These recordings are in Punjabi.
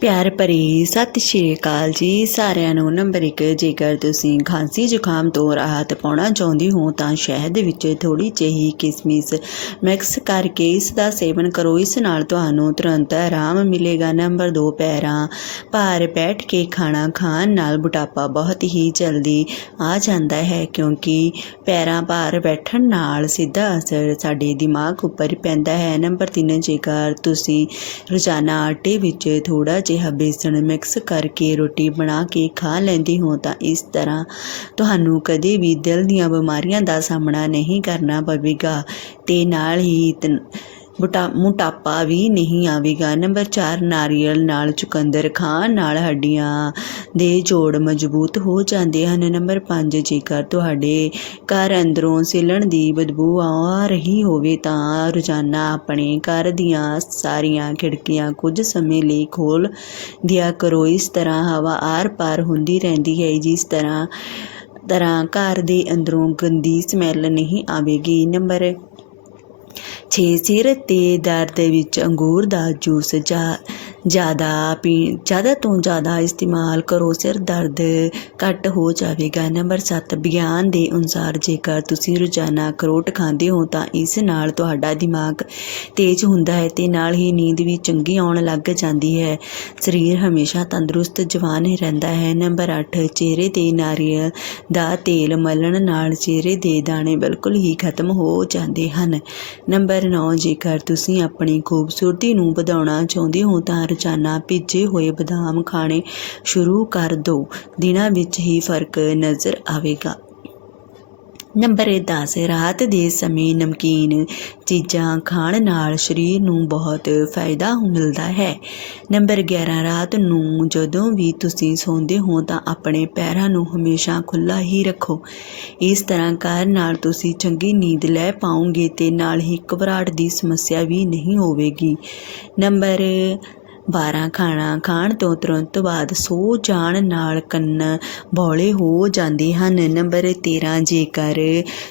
ਪਿਆਰ ਭਰੀ ਸਤਿ ਸ਼੍ਰੀ ਅਕਾਲ ਜੀ। ਸਾਰਿਆਂ ਨੂੰ ਨੰਬਰ 1 ਜੇਕਰ ਤੁਸੀਂ ਖਾਂਸੀ ਜ਼ੁਕਾਮ ਤੋਂ ਰਾਹਤ ਪਾਉਣਾ ਚਾਹੁੰਦੇ ਹੋ, ਤਾਂ ਸ਼ਹਿਦ ਵਿੱਚ ਥੋੜੀ ਜਿਹੀ ਕਿਸਮਿਸ ਮਿਕਸ ਕਰਕੇ ਇਸ ਦਾ ਸੇਵਨ ਕਰੋ। ਇਸ ਨਾਲ ਤੁਹਾਨੂੰ ਤੁਰੰਤ ਆਰਾਮ ਮਿਲੇਗਾ। ਨੰਬਰ 2 ਪੈਰਾਂ ਭਾਰ ਬੈਠ ਕੇ ਖਾਣਾ ਖਾਣ ਨਾਲ ਮੋਟਾਪਾ ਬਹੁਤ ਹੀ ਜਲਦੀ ਆ ਜਾਂਦਾ ਹੈ, ਕਿਉਂਕਿ ਪੈਰਾਂ ਭਾਰ ਬੈਠਣ ਨਾਲ ਸਿੱਧਾ ਅਸਰ ਸਾਡੇ ਦਿਮਾਗ ਉੱਪਰ ਪੈਂਦਾ ਹੈ। ਨੰਬਰ 3 ਜੇਕਰ ਤੁਸੀਂ ਰੋਜ਼ਾਨਾ ਆਟੇ ਵਿੱਚ ਥੋੜਾ ਜਿਹਾ ਬੇਸਣ ਮਿਕਸ ਕਰਕੇ ਰੋਟੀ ਬਣਾ ਕੇ ਖਾ ਲੈਂਦੇ ਹੋ ਤਾਂ ਇਸ ਤਰ੍ਹਾਂ ਤੁਹਾਨੂੰ ਕਦੇ ਵੀ ਦਿਲ ਦੀਆਂ ਬਿਮਾਰੀਆਂ ਦਾ ਸਾਹਮਣਾ ਨਹੀਂ ਕਰਨਾ ਪਵੇਗਾ। ਤੇ ਨਾਲ ਹੀ ਤਨ- ਮੋਟਾਪਾ ਵੀ ਨਹੀਂ ਆਵੇਗਾ। ਨੰਬਰ 4 ਨਾਰੀਅਲ ਨਾਲ ਚੁਕੰਦਰ ਖਾਣ ਨਾਲ ਹੱਡੀਆਂ ਦੇ ਜੋੜ ਮਜ਼ਬੂਤ ਹੋ ਜਾਂਦੇ ਹਨ। ਨੰਬਰ 5 ਜੇਕਰ ਤੁਹਾਡੇ ਘਰ ਅੰਦਰੋਂ ਸਿਲਣ ਦੀ ਬਦਬੂ ਆ ਰਹੀ ਹੋਵੇ ਤਾਂ ਰੋਜ਼ਾਨਾ ਆਪਣੇ ਘਰ ਦੀਆਂ ਸਾਰੀਆਂ ਖਿੜਕੀਆਂ ਕੁਝ ਸਮੇਂ ਲਈ ਖੋਲ ਦਿਆ ਕਰੋ। ਇਸ ਤਰ੍ਹਾਂ ਹਵਾ ਆਰ-ਪਾਰ ਹੁੰਦੀ ਰਹਿੰਦੀ ਹੈ। ਜਿਸ ਤਰ੍ਹਾਂ ਤਰ੍ਹਾਂ ਘਰ ਦੇ ਅੰਦਰੋਂ ਗੰਦੀ ਸਮੈਲ ਨਹੀਂ ਆਵੇਗੀ। ਨੰਬਰ ਛੇ ਸਿਰ ਤੇ ਦਰਦ ਵਿੱਚ ਅੰਗੂਰ ਦਾ ਜੂਸ ਜਾਂ ਜ਼ਿਆਦਾ ਪੀ, ਜ਼ਿਆਦਾ ਤੋਂ ਜ਼ਿਆਦਾ ਇਸਤੇਮਾਲ ਕਰੋ, ਸਿਰ ਦਰਦ ਘੱਟ ਹੋ ਜਾਵੇਗਾ। ਨੰਬਰ 7 ਵਿਗਿਆਨ ਦੇ ਅਨੁਸਾਰ ਜੇਕਰ ਤੁਸੀਂ ਰੋਜ਼ਾਨਾ ਅਖਰੋਟ ਖਾਂਦੇ ਹੋ ਤਾਂ ਇਸ ਨਾਲ ਤੁਹਾਡਾ ਦਿਮਾਗ ਤੇਜ਼ ਹੁੰਦਾ ਹੈ ਤੇ ਨਾਲ ਹੀ ਨੀਂਦ ਵੀ ਚੰਗੀ ਆਉਣ ਲੱਗ ਜਾਂਦੀ ਹੈ। ਸਰੀਰ ਹਮੇਸ਼ਾ ਤੰਦਰੁਸਤ, ਜਵਾਨ ਰਹਿੰਦਾ ਹੈ। ਨੰਬਰ 8 ਚਿਹਰੇ ਤੇ ਨਾਰੀਅਲ ਦਾ ਤੇਲ ਮਲਣ ਨਾਲ ਚਿਹਰੇ ਦੇ ਦਾਣੇ ਬਿਲਕੁਲ ਹੀ ਖਤਮ ਹੋ ਜਾਂਦੇ ਹਨ। ਨੰਬਰ 9 ਜੇਕਰ ਤੁਸੀਂ ਆਪਣੀ ਖੂਬਸੂਰਤੀ ਨੂੰ ਵਧਾਉਣਾ ਚਾਹੁੰਦੇ ਹੋ ਤਾਂ ਰੋਜ਼ਾਨਾ ਭਿੱਜੇ ਹੋਏ ਬਦਾਮ ਖਾਣੇ ਸ਼ੁਰੂ ਕਰ ਦਿਓ ਦਿਨਾਂ ਵਿੱਚ ਹੀ ਫ਼ਰਕ ਨਜ਼ਰ ਆਵੇਗਾ। ਨੰਬਰ 10 ਰਾਤ ਦੇ ਸਮੇਂ ਨਮਕੀਨ ਚੀਜ਼ਾਂ ਖਾਣ ਨਾਲ ਸਰੀਰ ਨੂੰ ਬਹੁਤ ਫਾਇਦਾ ਮਿਲਦਾ ਹੈ। ਨੰਬਰ 11 ਰਾਤ ਨੂੰ ਜਦੋਂ ਵੀ ਤੁਸੀਂ ਸੌਂਦੇ ਹੋ ਤਾਂ ਆਪਣੇ ਪੈਰਾਂ ਨੂੰ ਹਮੇਸ਼ਾ ਖੁੱਲਾ ਹੀ ਰੱਖੋ। ਇਸ ਤਰ੍ਹਾਂ ਕਰਨ ਨਾਲ ਤੁਸੀਂ ਚੰਗੀ ਨੀਂਦ ਲੈ ਪਾਓਗੇ ਤੇ ਨਾਲ ਹੀ ਘਬਰਾਹਟ ਦੀ ਸਮੱਸਿਆ ਵੀ ਨਹੀਂ ਹੋਵੇਗੀ। ਨੰਬਰ 12 ਖਾਣਾ ਖਾਣ ਤੋਂ ਤੁਰੰਤ ਬਾਅਦ ਸੋ ਜਾਣ ਨਾਲ ਕੰਨ ਬੌਲੇ ਹੋ ਜਾਂਦੇ ਹਨ। ਨੰਬਰ 13 ਜੇਕਰ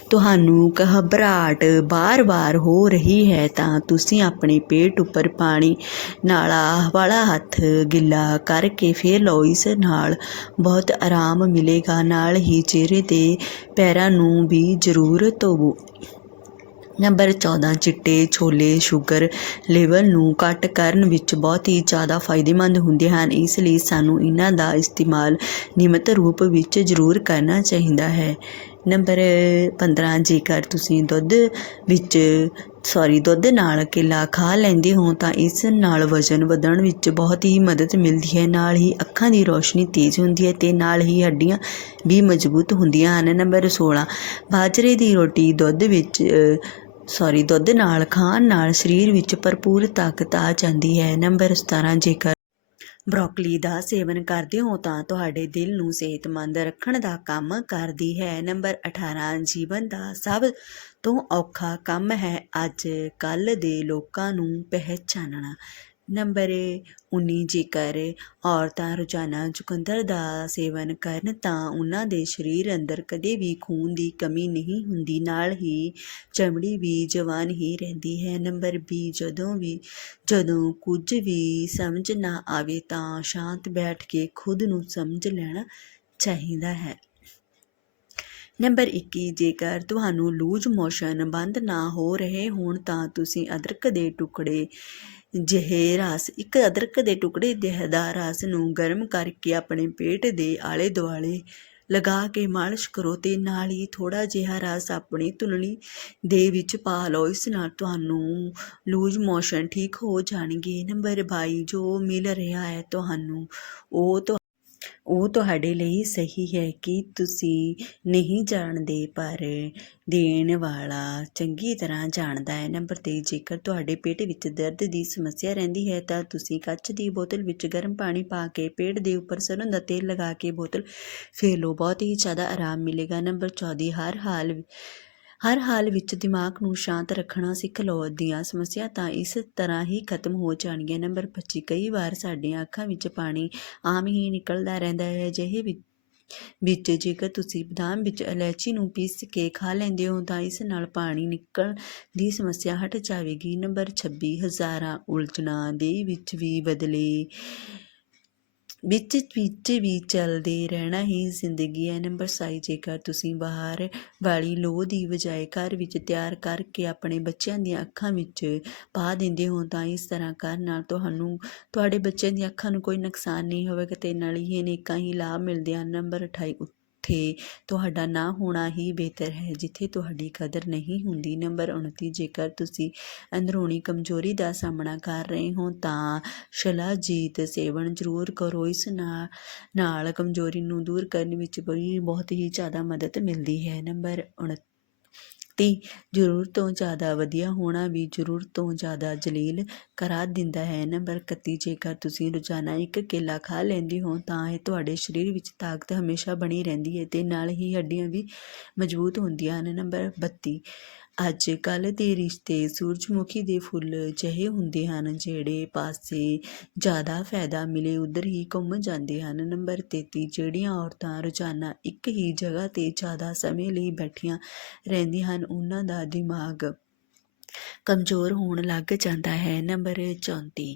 ਤੁਹਾਨੂੰ ਘਬਰਾਹਟ ਬਾਰ-ਬਾਰ ਹੋ ਰਹੀ ਹੈ, ਤਾਂ ਤੁਸੀਂ ਆਪਣੇ ਪੇਟ ਉੱਪਰ ਪਾਣੀ ਨਾਲਾ ਵਾਲਾ ਹੱਥ ਗਿੱਲਾ ਕਰਕੇ ਫਿਰ ਲਓ। ਇਸ ਨਾਲ ਬਹੁਤ ਆਰਾਮ ਮਿਲੇਗਾ। ਨਾਲ ਹੀ ਚਿਹਰੇ ਤੇ ਪੈਰਾਂ ਨੂੰ ਵੀ ਜ਼ਰੂਰ ਧੋਵੋ ਨੰਬਰ 14 ਚਿੱਟੇ, ਛੋਲੇ, ਸ਼ੂਗਰ ਲੈਵਲ ਨੂੰ ਘੱਟ ਕਰਨ ਵਿੱਚ ਬਹੁਤ ਹੀ ਜ਼ਿਆਦਾ ਫਾਇਦੇਮੰਦ ਹੁੰਦੇ ਹਨ। ਇਸ ਲਈ ਸਾਨੂੰ ਇਹਨਾਂ ਦਾ ਇਸਤੇਮਾਲ ਨਿਯਮਤ ਰੂਪ ਵਿੱਚ ਜ਼ਰੂਰ ਕਰਨਾ ਚਾਹੀਦਾ ਹੈ। ਨੰਬਰ 15 ਜੇਕਰ ਤੁਸੀਂ ਦੁੱਧ ਵਿੱਚ ਸੌਰੀ ਦੁੱਧ ਨਾਲ ਕੇਲਾ ਖਾ ਲੈਂਦੇ ਹੋ, ਤਾਂ ਇਸ ਨਾਲ ਵਜ਼ਨ ਵਧਣ ਵਿੱਚ ਬਹੁਤ ਹੀ ਮਦਦ ਮਿਲਦੀ ਹੈ। ਨਾਲ ਹੀ ਅੱਖਾਂ ਦੀ ਰੋਸ਼ਨੀ ਤੇਜ਼ ਹੁੰਦੀ ਹੈ ਤੇ ਨਾਲ ਹੀ ਹੱਡੀਆਂ ਵੀ ਮਜ਼ਬੂਤ ਹੁੰਦੀਆਂ ਹਨ। ਨੰਬਰ 16 ਬਾਜਰੇ ਦੀ ਰੋਟੀ ਦੁੱਧ ਵਿੱਚ ਸੌਰੀ, ਦੁੱਧ ਨਾਲ, ਖਾਣ ਨਾਲ ਸਰੀਰ ਵਿੱਚ ਭਰਪੂਰ ਤਾਕਤ ਆ ਜਾਂਦੀ ਹੈ। ਨੰਬਰ 17 ਜੇਕਰ ਬ੍ਰੋਕਲੀ ਦਾ ਸੇਵਨ ਕਰਦੇ ਹੋ ਤਾਂ ਤੁਹਾਡੇ ਦਿਲ ਨੂੰ ਸਿਹਤਮੰਦ ਰੱਖਣ ਦਾ ਕੰਮ ਕਰਦੀ ਹੈ। ਨੰਬਰ 18 ਜੀਵਨ ਦਾ ਸਭ ਤੋਂ ਔਖਾ ਕੰਮ ਹੈ ਅੱਜ ਕੱਲ ਦੇ ਲੋਕਾਂ ਨੂੰ ਪਹਿਚਾਨਣਾ। ਨੰਬਰ 19 ਜੇਕਰ ਔਰਤਾਂ ਰੋਜ਼ਾਨਾ ਚੁਕੰਦਰ ਦਾ ਸੇਵਨ ਕਰਨ ਤਾਂ ਉਹਨਾਂ ਦੇ ਸਰੀਰ ਅੰਦਰ ਕਦੇ ਵੀ ਖੂਨ ਦੀ ਕਮੀ ਨਹੀਂ ਹੁੰਦੀ, ਨਾਲ ਹੀ ਚਮੜੀ ਵੀ ਜਵਾਨ ਹੀ ਰਹਿੰਦੀ ਹੈ। ਨੰਬਰ 20 ਜਦੋਂ ਵੀ, ਜਦੋਂ ਕੁਝ ਵੀ ਸਮਝ ਨਾ ਆਵੇ ਤਾਂ ਸ਼ਾਂਤ ਬੈਠ ਕੇ ਖੁਦ ਨੂੰ ਸਮਝ ਲੈਣਾ ਚਾਹੀਦਾ ਹੈ। ਨੰਬਰ 21 ਜੇਕਰ ਤੁਹਾਨੂੰ ਲੂਜ ਮੋਸ਼ਨ ਬੰਦ ਨਾ ਹੋ ਰਹੇ ਹੋਣ ਤਾਂ ਤੁਸੀਂ ਅਦਰਕ ਦੇ ਟੁਕੜੇ ਜਿਹੇ ਰਸ ਇੱਕ ਅਦਰਕ ਦੇ ਟੁਕੜੇ ਦੇ ਦਾ ਰਸ ਨੂੰ ਗਰਮ ਕਰਕੇ ਆਪਣੇ ਪੇਟ ਦੇ ਆਲੇ ਦੁਆਲੇ ਲਗਾ ਕੇ ਮਾਲਿਸ਼ ਕਰੋ ਤੇ ਨਾਲ ਹੀ ਥੋੜਾ ਜਿਹਾ ਰਸ ਆਪਣੀ ਤੁਲਣੀ ਦੇ ਵਿੱਚ ਪਾ ਲਓ। ਇਸ ਨਾਲ ਤੁਹਾਨੂੰ ਲੂਜ ਮੋਸ਼ਨ ਠੀਕ ਹੋ ਜਾਣਗੇ। ਨੰਬਰ 22 ਜੋ ਮਿਲ ਰਿਹਾ ਹੈ ਤੁਹਾਨੂੰ, ਉਹ ਤੁਹਾ- ਉਹ ਤੁਹਾਡੇ ਲਈ ਸਹੀ ਹੈ ਕਿ ਤੁਸੀਂ ਨਹੀਂ ਜਾਣਦੇ, ਪਰ ਦੇਣ ਵਾਲਾ ਚੰਗੀ ਤਰ੍ਹਾਂ ਜਾਣਦਾ ਹੈ। ਨੰਬਰ 23 ਜੇਕਰ ਤੁਹਾਡੇ ਪੇਟ ਵਿੱਚ ਦਰਦ ਦੀ ਸਮੱਸਿਆ ਰਹਿੰਦੀ ਹੈ, ਤਾਂ ਤੁਸੀਂ ਕੱਚ ਦੀ ਬੋਤਲ ਵਿੱਚ ਗਰਮ ਪਾਣੀ ਪਾ ਕੇ ਪੇਟ ਦੇ ਉੱਪਰ ਸਰੋਂ ਦਾ ਤੇਲ ਲਗਾ ਕੇ ਬੋਤਲ ਫੇਰ ਲਓ। ਬਹੁਤ ਹੀ ਜ਼ਿਆਦਾ ਆਰਾਮ ਮਿਲੇਗਾ। ਨੰਬਰ 14 ਹਰ ਹਾਲ ਹਰ ਹਾਲ ਵਿੱਚ ਦਿਮਾਗ ਨੂੰ ਸ਼ਾਂਤ ਰੱਖਣਾ ਸਿੱਖ ਲਓ। ਦੀਆਂ ਸਮੱਸਿਆ ਤਾਂ ਇਸ ਤਰ੍ਹਾਂ ਹੀ ਖਤਮ ਹੋ ਜਾਣਗੀਆਂ। ਨੰਬਰ 25 ਕਈ ਵਾਰ ਸਾਡੀਆਂ ਅੱਖਾਂ ਵਿੱਚ ਪਾਣੀ ਆਮ ਹੀ ਨਿਕਲਦਾ ਰਹਿੰਦਾ ਹੈ। ਜਿਹੇ ਵਿੱਚ ਵਿੱਚ ਜੇਕਰ ਤੁਸੀਂ ਬਦਾਮ ਵਿੱਚ ਇਲਾਇਚੀ ਨੂੰ ਪੀਸ ਕੇ ਖਾ ਲੈਂਦੇ ਹੋ ਤਾਂ ਇਸ ਨਾਲ ਪਾਣੀ ਨਿਕਲ ਦੀ ਸਮੱਸਿਆ ਹਟ ਜਾਵੇਗੀ। ਨੰਬਰ 26 ਹਜ਼ਾਰਾਂ ਉਲਝਣਾਂ ਦੇ ਵਿੱਚ ਵੀ ਬਦਲੇ ਵਿੱਚ ਵਿੱਚ ਵੀ ਚੱਲਦੇ ਰਹਿਣਾ ਹੀ ਜ਼ਿੰਦਗੀ ਹੈ। ਨੰਬਰ ਸਾਈ ਜੇਕਰ ਤੁਸੀਂ ਬਾਹਰ ਵਾਲੀ ਲੋਹ ਦੀ ਬਜਾਏ ਘਰ ਵਿੱਚ ਤਿਆਰ ਕਰਕੇ ਆਪਣੇ ਬੱਚਿਆਂ ਦੀਆਂ ਅੱਖਾਂ ਵਿੱਚ ਪਾ ਦਿੰਦੇ ਹੋ, ਤਾਂ ਇਸ ਤਰ੍ਹਾਂ ਕਰਨ ਨਾਲ ਤੁਹਾਨੂੰ, ਤੁਹਾਡੇ ਬੱਚਿਆਂ ਦੀਆਂ ਅੱਖਾਂ ਨੂੰ ਕੋਈ ਨੁਕਸਾਨ ਨਹੀਂ ਹੋਵੇਗਾ ਤੇ ਨਾਲ ਹੀ ਅਨੇਕਾਂ ਹੀ ਲਾਭ ਮਿਲਦੇ ਹਨ। ਨੰਬਰ 28 ਉੱਥੇ ਤੁਹਾਡਾ ਨਾ ਹੋਣਾ ਹੀ ਬਿਹਤਰ ਹੈ, ਜਿੱਥੇ ਤੁਹਾਡੀ ਕਦਰ ਨਹੀਂ ਹੁੰਦੀ। ਨੰਬਰ 29 ਜੇਕਰ ਤੁਸੀਂ ਅੰਦਰੂਨੀ ਕਮਜ਼ੋਰੀ ਦਾ ਸਾਹਮਣਾ ਕਰ ਰਹੇ ਹੋ, ਤਾਂ ਸ਼ਲਾਜੀਤ ਸੇਵਨ ਜ਼ਰੂਰ ਕਰੋ। ਇਸ ਨਾਲ ਨਾਲ ਕਮਜ਼ੋਰੀ ਨੂੰ ਦੂਰ ਕਰਨ ਵਿੱਚ ਵੀ ਬਹੁਤ ਹੀ ਜ਼ਿਆਦਾ ਮਦਦ ਮਿਲਦੀ ਹੈ। ਨੰਬਰ 29 ਜ਼ਰੂਰ ਤੋਂ ਜ਼ਿਆਦਾ ਵਧੀਆ ਹੋਣਾ ਵੀ ਜ਼ਰੂਰ ਤੋਂ ਜ਼ਿਆਦਾ ਜਲੀਲ ਕਰਾ ਦਿੰਦਾ ਹੈ। ਨੰਬਰ 31 ਜੇਕਰ ਤੁਸੀਂ ਰੋਜ਼ਾਨਾ ਇੱਕ ਕੇਲਾ ਖਾ ਲੈਂਦੇ ਹੋ, ਤਾਂ ਇਹ ਤੁਹਾਡੇ ਸਰੀਰ ਵਿੱਚ ਤਾਕਤ ਹਮੇਸ਼ਾ ਬਣੀ ਰਹਿੰਦੀ ਹੈ ਤੇ ਨਾਲ ਹੀ ਹੱਡੀਆਂ ਵੀ ਮਜ਼ਬੂਤ ਹੁੰਦੀਆਂ ਹਨ। ਨੰਬਰ 32 ਅੱਜ ਕੱਲ੍ਹ ਦੇ ਰਿਸ਼ਤੇ ਸੂਰਜਮੁਖੀ ਦੇ ਫੁੱਲ ਜਿਹੇ ਹੁੰਦੇ ਹਨ, ਜਿਹੜੇ ਪਾਸੇ ਜ਼ਿਆਦਾ ਫਾਇਦਾ ਮਿਲੇ, ਉੱਧਰ ਹੀ ਘੁੰਮ ਜਾਂਦੇ ਹਨ। ਨੰਬਰ 33 ਜਿਹੜੀਆਂ ਔਰਤਾਂ ਰੋਜ਼ਾਨਾ ਇੱਕ ਹੀ ਜਗ੍ਹਾ ਤੇ ਜ਼ਿਆਦਾ ਸਮੇਂ ਲਈ ਬੈਠੀਆਂ ਰਹਿੰਦੀਆਂ ਹਨ, ਉਹਨਾਂ ਦਾ ਦਿਮਾਗ ਕਮਜ਼ੋਰ ਹੋਣ ਲੱਗ ਜਾਂਦਾ ਹੈ। ਨੰਬਰ 34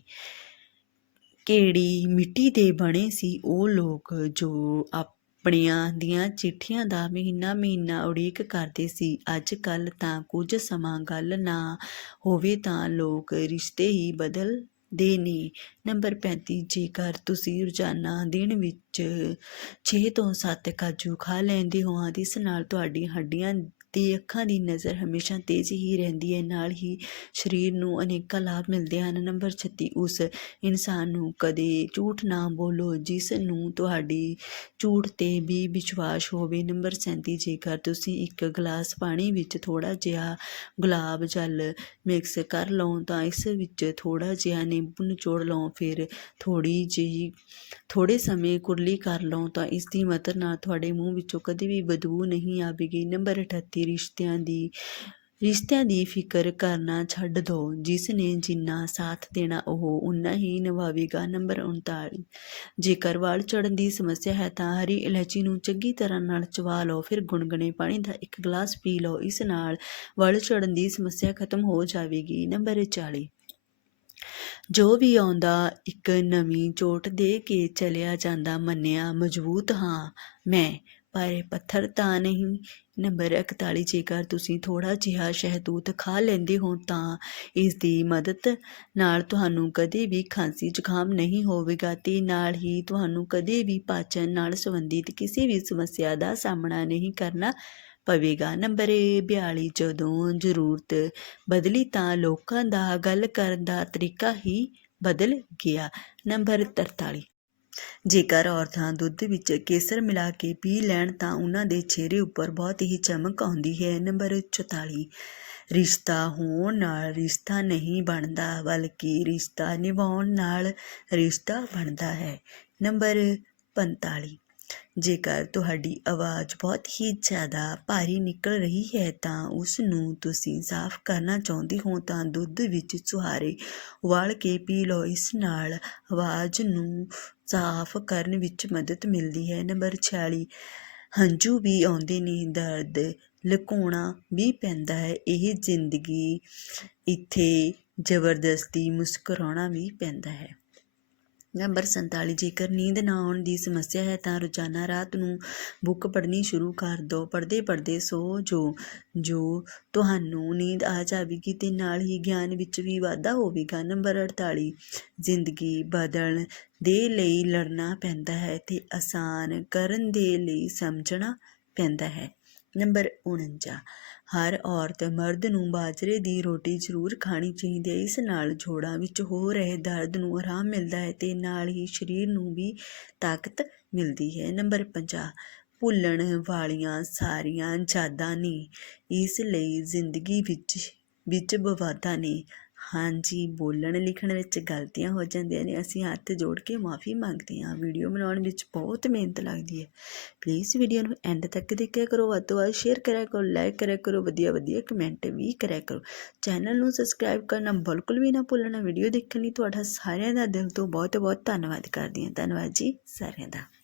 ਕਿਹੜੀ ਮਿੱਟੀ ਦੇ ਬਣੇ ਸੀ ਉਹ ਲੋਕ ਜੋ ਆਪ ਆਪਣੀਆਂ ਦੀਆਂ ਚਿੱਠੀਆਂ ਦਾ ਮਹੀਨਾ ਮਹੀਨਾ ਉਡੀਕ ਕਰਦੇ ਸੀ। ਅੱਜ ਕੱਲ ਤਾਂ ਕੁਝ ਸਮਾਂ ਗੱਲ ਨਾ ਹੋਵੇ ਤਾਂ ਲੋਕ ਰਿਸ਼ਤੇ ਹੀ ਬਦਲ ਦੇ ਨੇ। ਨੰਬਰ 35 ਜੇਕਰ ਤੁਸੀਂ ਰੋਜ਼ਾਨਾ ਦਿਨ ਵਿੱਚ 6 ਤੋਂ 7 ਕਾਜੂ ਖਾ ਲੈਂਦੇ ਹੋ ਤਾਂ ਇਸ ਨਾਲ ਤੁਹਾਡੀ ਹੱਡੀਆਂ ਅਤੇ ਅੱਖਾਂ ਦੀ ਨਜ਼ਰ ਹਮੇਸ਼ਾ ਤੇਜ਼ ਹੀ ਰਹਿੰਦੀ ਹੈ, ਨਾਲ ਹੀ ਸਰੀਰ ਨੂੰ ਅਨੇਕਾਂ ਲਾਭ ਮਿਲਦੇ ਹਨ। ਨੰਬਰ 36 ਉਸ ਇਨਸਾਨ ਨੂੰ ਕਦੇ ਝੂਠ ਨਾ ਬੋਲੋ, ਜਿਸ ਨੂੰ ਤੁਹਾਡੀ ਝੂਠ ਤੇ ਵੀ ਵਿਸ਼ਵਾਸ ਹੋਵੇ। ਨੰਬਰ 37 ਜੇਕਰ ਤੁਸੀਂ ਇੱਕ ਗਲਾਸ ਪਾਣੀ ਵਿੱਚ ਥੋੜਾ ਜਿਹਾ ਗੁਲਾਬ ਜਲ ਮਿਕਸ ਕਰ ਲਓ, ਤਾਂ ਇਸ ਵਿੱਚ ਥੋੜਾ ਜਿਹਾ ਨਿੰਬੂ ਨਿਚੋੜ ਲਓ। ਫਿਰ ਥੋੜੀ ਜਿਹੀ ਥੋੜੇ ਸਮੇਂ ਕੁਰਲੀ ਕਰ ਲਓ, ਤਾਂ ਇਸ ਦੀ ਮਦਦ ਨਾਲ ਤੁਹਾਡੇ ਮੂੰਹ ਵਿੱਚੋਂ ਕਦੇ ਵੀ ਬਦਬੂ ਨਹੀਂ ਆਵੇਗੀ। ਨੰਬਰ 38 ਰਿਸ਼ਤਿਆਂ ਦੀ ਰਿਸ਼ਤਿਆਂ ਦੀ ਫਿਕਰ ਕਰਨਾ ਛੱਡ ਦਿਓ ਜਿਸ ਨੇ ਜਿੰਨਾ ਸਾਥ ਦੇਣਾ, ਉਹ ਉਨਾ ਹੀ ਨਿਭਾਵੇਗਾ। ਨੰਬਰ 39 ਜੇਕਰ ਵਾਲ ਚੜਨ ਦੀ ਸਮੱਸਿਆ ਹੈ, ਤਾਂ ਹਰੀ ਇਲਾਇਚੀ ਨੂੰ ਚੰਗੀ ਤਰ੍ਹਾਂ ਨਾਲ ਚਵਾ ਲਓ। ਫਿਰ ਗੁਨਗੁਨੇ ਪਾਣੀ ਦਾ ਇੱਕ ਗਲਾਸ ਪੀ ਲਓ। ਇਸ ਨਾਲ ਵਾਲ ਚੜਨ ਦੀ ਸਮੱਸਿਆ ਖਤਮ ਹੋ ਜਾਵੇਗੀ। ਨੰਬਰ 40 ਜੋ ਵੀ ਆਉਂਦਾ, ਇੱਕ ਨਵੀਂ ਚੋਟ ਦੇ ਕੇ ਚਲਿਆ ਜਾਂਦਾ। ਮੰਨਿਆ, ਮਜ਼ਬੂਤ ਹਾਂ, ਮੈਂ ਪਰ ਪੱਥਰ ਤਾਂ ਨਹੀਂ। ਨੰਬਰ 41 ਜੇਕਰ ਤੁਸੀਂ ਥੋੜਾ ਜਿਹਾ ਸ਼ਹਿਦੂਤ ਖਾ ਲੈਂਦੇ ਹੋ ਤਾਂ ਇਸ ਦੀ ਮਦਦ ਨਾਲ ਤੁਹਾਨੂੰ ਕਦੇ ਵੀ ਖਾਂਸੀ ਜ਼ੁਕਾਮ ਨਹੀਂ ਹੋਵੇਗਾ ਤੇ ਨਾਲ ਹੀ ਤੁਹਾਨੂੰ ਕਦੇ ਵੀ ਪਾਚਨ ਨਾਲ ਸੰਬੰਧਿਤ ਕਿਸੇ ਵੀ ਸਮੱਸਿਆ ਦਾ ਸਾਹਮਣਾ ਨਹੀਂ ਕਰਨਾ ਪਵੇਗਾ। ਨੰਬਰ 42 ਜਦੋਂ ਜ਼ਰੂਰਤ ਬਦਲੀ ਤਾਂ ਲੋਕਾਂ ਦਾ ਗੱਲ ਕਰਨ ਦਾ ਤਰੀਕਾ ਹੀ ਬਦਲ ਗਿਆ। ਨੰਬਰ 43 ਜੇਕਰ ਔਰਤਾਂ ਦੁੱਧ ਵਿੱਚ ਕੇਸਰ ਮਿਲਾ ਕੇ ਪੀ ਲੈਣ ਤਾਂ ਉਹਨਾਂ ਦੇ ਚਿਹਰੇ ਉੱਪਰ ਬਹੁਤ ਹੀ ਚਮਕ ਆਉਂਦੀ ਹੈ। ਨੰਬਰ 44 ਰਿਸ਼ਤਾ ਹੋਣ ਨਾਲ ਰਿਸ਼ਤਾ ਨਹੀਂ ਬਣਦਾ, ਬਲਕਿ ਰਿਸ਼ਤਾ ਨਿਭਾਉਣ ਨਾਲ ਰਿਸ਼ਤਾ ਬਣਦਾ ਹੈ। ਨੰਬਰ 45 ਜੇਕਰ ਤੁਹਾਡੀ ਆਵਾਜ਼ ਬਹੁਤ ਹੀ ਜ਼ਿਆਦਾ ਭਾਰੀ ਨਿਕਲ ਰਹੀ ਹੈ ਤਾਂ ਉਸ ਨੂੰ ਤੁਸੀਂ ਸਾਫ਼ ਕਰਨਾ ਚਾਹੁੰਦੇ ਹੋ ਤਾਂ ਦੁੱਧ ਵਿੱਚ ਸੁਹਾਰੇ ਉਬਾਲ ਕੇ ਪੀ ਲਓ। ਇਸ ਨਾਲ ਆਵਾਜ਼ ਨੂੰ ਸਾਫ਼ ਕਰਨ ਵਿੱਚ ਮਦਦ ਮਿਲਦੀ ਹੈ। ਨੰਬਰ 46 ਹੰਝੂ ਵੀ ਆਉਂਦੇ ਨੇ, ਦਰਦ ਲੁਕਾਉਣਾ ਵੀ ਪੈਂਦਾ ਹੈ। ਇਹ ਜ਼ਿੰਦਗੀ ਇੱਥੇ ਜ਼ਬਰਦਸਤੀ ਮੁਸਕਰਾਉਣਾ ਵੀ ਪੈਂਦਾ ਹੈ। ਨੰਬਰ 47 ਜੇਕਰ ਨੀਂਦ ਨਾ ਆਉਣ ਦੀ ਸਮੱਸਿਆ ਹੈ, ਤਾਂ ਰੋਜ਼ਾਨਾ ਰਾਤ ਨੂੰ ਬੁੱਕ ਪੜ੍ਹਨੀ ਸ਼ੁਰੂ ਕਰ ਦਿਓ ਪੜ੍ਹਦੇ ਪੜ੍ਹਦੇ ਸੋ ਜੋ ਜੋ ਤੁਹਾਨੂੰ ਨੀਂਦ ਆ ਜਾਵੇਗੀ ਤੇ ਨਾਲ ਹੀ ਗਿਆਨ ਵਿੱਚ ਵੀ ਵਾਧਾ ਹੋਵੇਗਾ। ਨੰਬਰ 48 ਜ਼ਿੰਦਗੀ ਬਦਲਣ ਦੇ ਲਈ ਲੜਨਾ ਪੈਂਦਾ ਹੈ ਤੇ ਆਸਾਨ ਕਰਨ ਦੇ ਲਈ ਸਮਝਣਾ ਪੈਂਦਾ ਹੈ। ਨੰਬਰ 49 ਹਰ ਔਰਤ ਮਰਦ ਨੂੰ ਬਾਜਰੇ ਦੀ ਰੋਟੀ ਜ਼ਰੂਰ ਖਾਣੀ ਚਾਹੀਦੀ ਹੈ। ਇਸ ਨਾਲ ਜੋੜਾਂ ਵਿੱਚ ਹੋ ਰਹੇ ਦਰਦ ਨੂੰ ਆਰਾਮ ਮਿਲਦਾ ਹੈ ਤੇ ਨਾਲ ਹੀ ਸਰੀਰ ਨੂੰ ਵੀ ਤਾਕਤ ਮਿਲਦੀ ਹੈ। ਨੰਬਰ 50 ਭੁੱਲਣ ਵਾਲੀਆਂ ਸਾਰੀਆਂ ਯਾਦਾਂ ਨੇ। ਇਸ ਲਈ ਜ਼ਿੰਦਗੀ ਵਿੱਚ ਵਿੱਚ ਬਵਾਦਾ ਨੇ। ਹਾਂਜੀ, ਬੋਲਣ ਲਿਖਣ ਵਿੱਚ ਗਲਤੀਆਂ ਹੋ ਜਾਂਦੀਆਂ ਨੇ, ਅਸੀਂ ਹੱਥ ਜੋੜ ਕੇ ਮਾਫੀ ਮੰਗਦੇ ਹਾਂ। ਵੀਡੀਓ ਬਣਾਉਣ ਵਿੱਚ ਬਹੁਤ ਮਿਹਨਤ ਲੱਗਦੀ ਹੈ। ਪਲੀਜ਼ ਵੀਡੀਓ ਨੂੰ ਐਂਡ ਤੱਕ ਦੇਖਿਆ ਕਰੋ, ਵੱਧ ਤੋਂ ਵੱਧ ਸ਼ੇਅਰ ਕਰਿਆ ਕਰੋ ਲਾਈਕ ਕਰਿਆ ਕਰੋ, ਵਧੀਆ ਵਧੀਆ ਕਮੈਂਟ ਵੀ ਕਰਿਆ ਕਰੋ। ਚੈਨਲ ਨੂੰ ਸਬਸਕ੍ਰਾਈਬ ਕਰਨਾ ਬਿਲਕੁਲ ਵੀ ਨਾ ਭੁੱਲਣਾ ਵੀਡੀਓ ਦੇਖਣ ਲਈ ਤੁਹਾਡਾ ਸਾਰਿਆਂ ਦਾ ਦਿਲ ਤੋਂ ਬਹੁਤ ਬਹੁਤ ਧੰਨਵਾਦ ਕਰਦੀ ਹਾਂ। ਧੰਨਵਾਦ ਜੀ, ਸਾਰਿਆਂ ਦਾ।